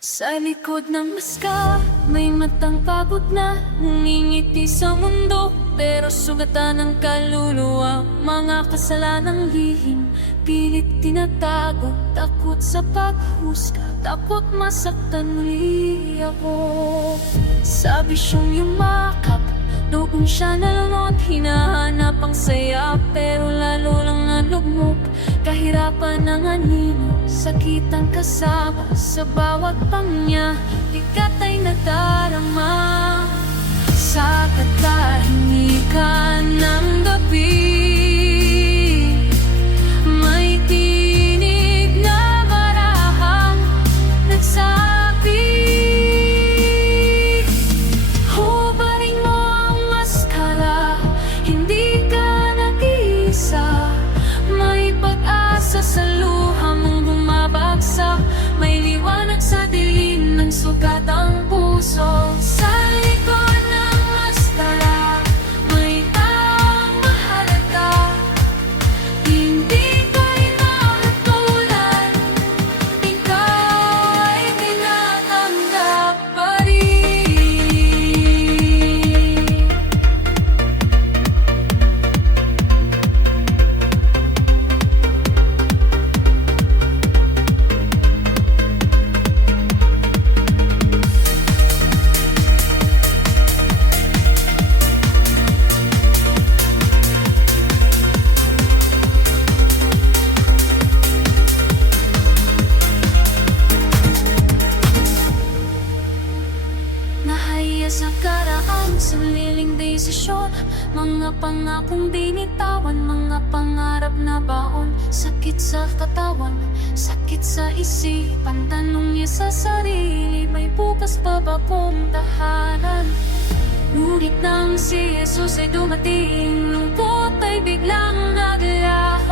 Sa likod ng maska, may matang pagod na ngingiti sa mundo, pero sugatan ng kaluluwa. Mga kasalanang lihim, pilit tinatago. Takot sa paghusga, takot masaktan muli ako. Sa bisyong yumakap, noong siya nalunod, hinahanap ang saya, pero lalo lang ang lugmok. Kahirapan ng anino, sakit ang kasama. Sa bawat pangya, bigat ay nadarama. Sa katahimikan ng gabi, may tinig na marahang nagsabi, hubarin mo ang maskara, hindi ka nag-iisa. May pag-asa sa luha mong bumabagsak, may liwanag sa dilim ng sugat ang puso. Sa likod ng maskara, may taong mahalaga, hindi ka inakatulan, ikaw ay tinatanggap pa rin. Nahiya sa karaan, sariling desisyon, mga pangakong binitawan, mga pangarap na baon. Sakit sa katawan, sakit sa isipan, tanong niya sa sarili, may bukas pa ba kong tahanan? Ngunit nang si Jesus ay dumating, lungkot ay biglang naglaho.